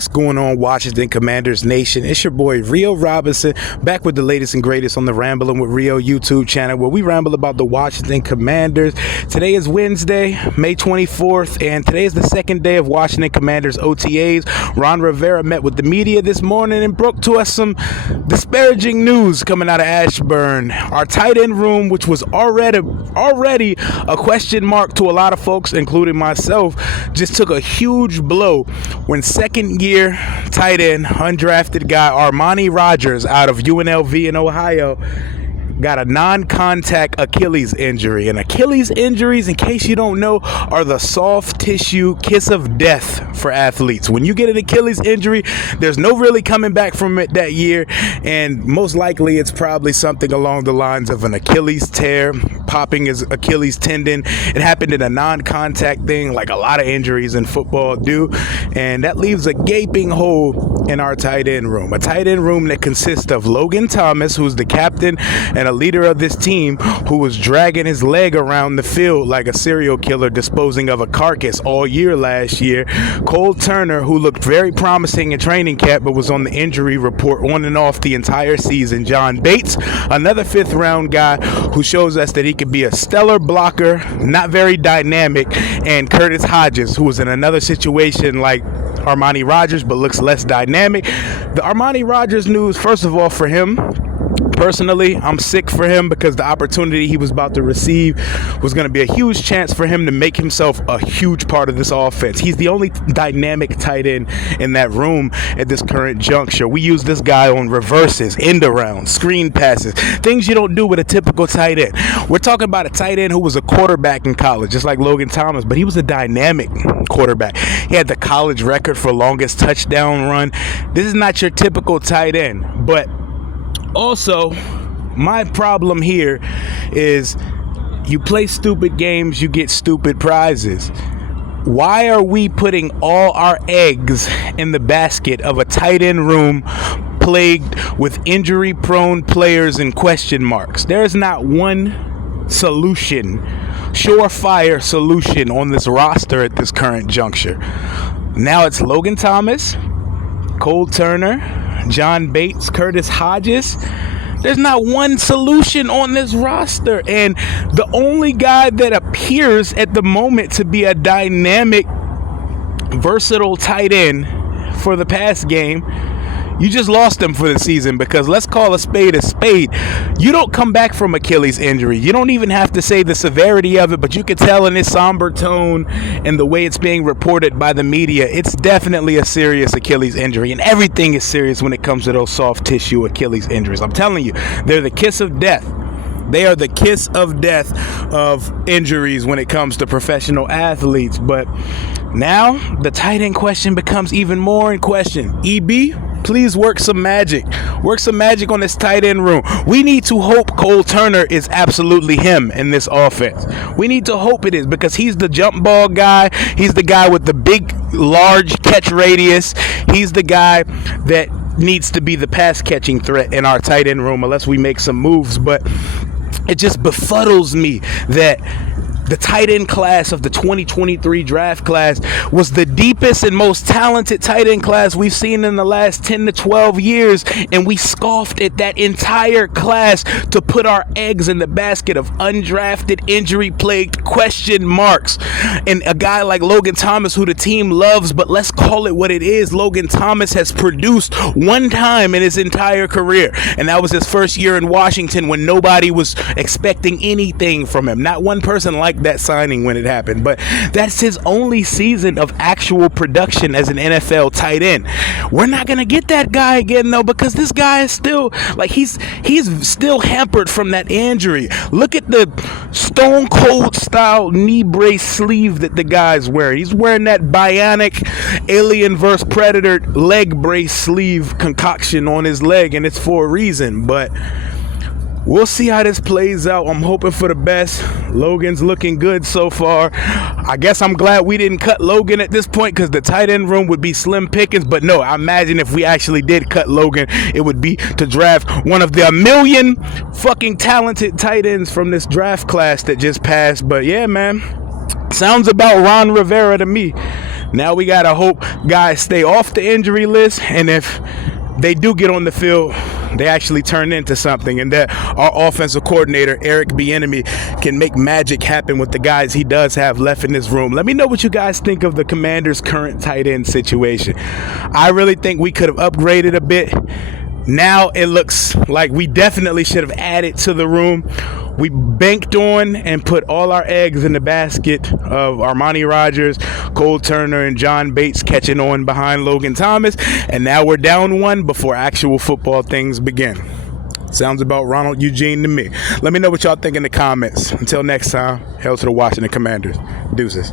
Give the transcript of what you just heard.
What's going on, Washington Commanders Nation? It's your boy Rio Robinson, back with the latest and greatest on the Rambling with Rio YouTube channel, where we ramble about the Washington Commanders. Today is Wednesday, May 24th, and today is the second day of Washington Commanders OTAs. Ron Riveras met with the media this morning and broke to us some disparaging news coming out of Ashburn. Our tight end room, which was already a question mark to a lot of folks, including myself, just took a huge blow when second-year tight end, undrafted guy Armani Rogers out of UNLV in Ohio got a non-contact Achilles injury. And Achilles injuries, in case you don't know, are the soft tissue kiss of death for athletes. When you get an Achilles injury, there's no really coming back from it that year, and most likely it's probably something along the lines of an Achilles tear, popping his Achilles tendon. It happened in a non-contact thing, like a lot of injuries in football do, and that leaves a gaping hole in our tight end room. A tight end room that consists of Logan Thomas, who's the captain and a leader of this team, who was dragging his leg around the field like a serial killer disposing of a carcass all year last year. Cole Turner, who looked very promising in training camp but was on the injury report on and off the entire season. John Bates, another fifth-round guy who shows us that he could be a stellar blocker, not very dynamic, and Curtis Hodges, who was in another situation like Armani Rogers but looks less dynamic. The Armani Rogers news, first of all, for him, personally, I'm sick for him, because the opportunity he was about to receive was going to be a huge chance for him to make himself a huge part of this offense. He's the only dynamic tight end in that room at this current juncture. We use this guy on reverses, end arounds, screen passes, things you don't do with a typical tight end. We're talking about a tight end who was a quarterback in college, just like Logan Thomas, but he was a dynamic quarterback. He had the college record for longest touchdown run. This is not your typical tight end, but also, my problem here is you play stupid games, you get stupid prizes. Why are we putting all our eggs in the basket of a tight end room plagued with injury-prone players and question marks? There is not one solution, surefire solution on this roster at this current juncture. Now it's Logan Thomas, Cole Turner, John Bates, Curtis Hodges. There's not one solution on this roster, and the only guy that appears at the moment to be a dynamic, versatile tight end for the pass game, you just lost him for the season, because let's call a spade a spade. You don't come back from Achilles injury. You don't even have to say the severity of it, but you can tell in his somber tone and the way it's being reported by the media, it's definitely a serious Achilles injury, and everything is serious when it comes to those soft tissue Achilles injuries. I'm telling you, they're the kiss of death. They are the kiss of death of injuries when it comes to professional athletes. But now the tight end question becomes even more in question. EB, please work some magic. Work some magic on this tight end room. We need to hope Cole Turner is absolutely him in this offense. We need to hope it is, because he's the jump ball guy. He's the guy with the big, large catch radius. He's the guy that needs to be the pass catching threat in our tight end room, unless we make some moves. But it just befuddles me that the tight end class of the 2023 draft class was the deepest and most talented tight end class we've seen in the last 10 to 12 years, and we scoffed at that entire class to put our eggs in the basket of undrafted, injury-plagued question marks. And a guy like Logan Thomas, who the team loves, but let's call it what it is, Logan Thomas has produced one time in his entire career, and that was his first year in Washington, when nobody was expecting anything from him. Not one person liked that signing when it happened, but that's his only season of actual production as an NFL tight end. We're not gonna get that guy again, though, because this guy is still like he's still hampered from that injury. Look at the Stone Cold style knee brace sleeve that the guy's wearing. He's wearing that bionic Alien vs Predator leg brace sleeve concoction on his leg, and it's for a reason. But we'll see how this plays out. I'm hoping for the best. Logan's looking good so far. I guess I'm glad we didn't cut Logan at this point, because the tight end room would be slim pickings. But no, I imagine if we actually did cut Logan, it would be to draft one of the a million fucking talented tight ends from this draft class that just passed. But yeah, man, sounds about Ron Riveras to me. Now we got to hope guys stay off the injury list, and if they do get on the field, they actually turn into something, and that our offensive coordinator, Eric Bieniemy, can make magic happen with the guys he does have left in this room. Let me know what you guys think of the Commanders' current tight end situation. I really think we could have upgraded a bit. Now it looks like we definitely should have added to the room. We banked on and put all our eggs in the basket of Armani Rogers, Cole Turner, and John Bates catching on behind Logan Thomas, and now we're down one before actual football things begin. Sounds about Ronald Eugene to me. Let me know what y'all think in the comments. Until next time, hail to the Washington Commanders. Deuces.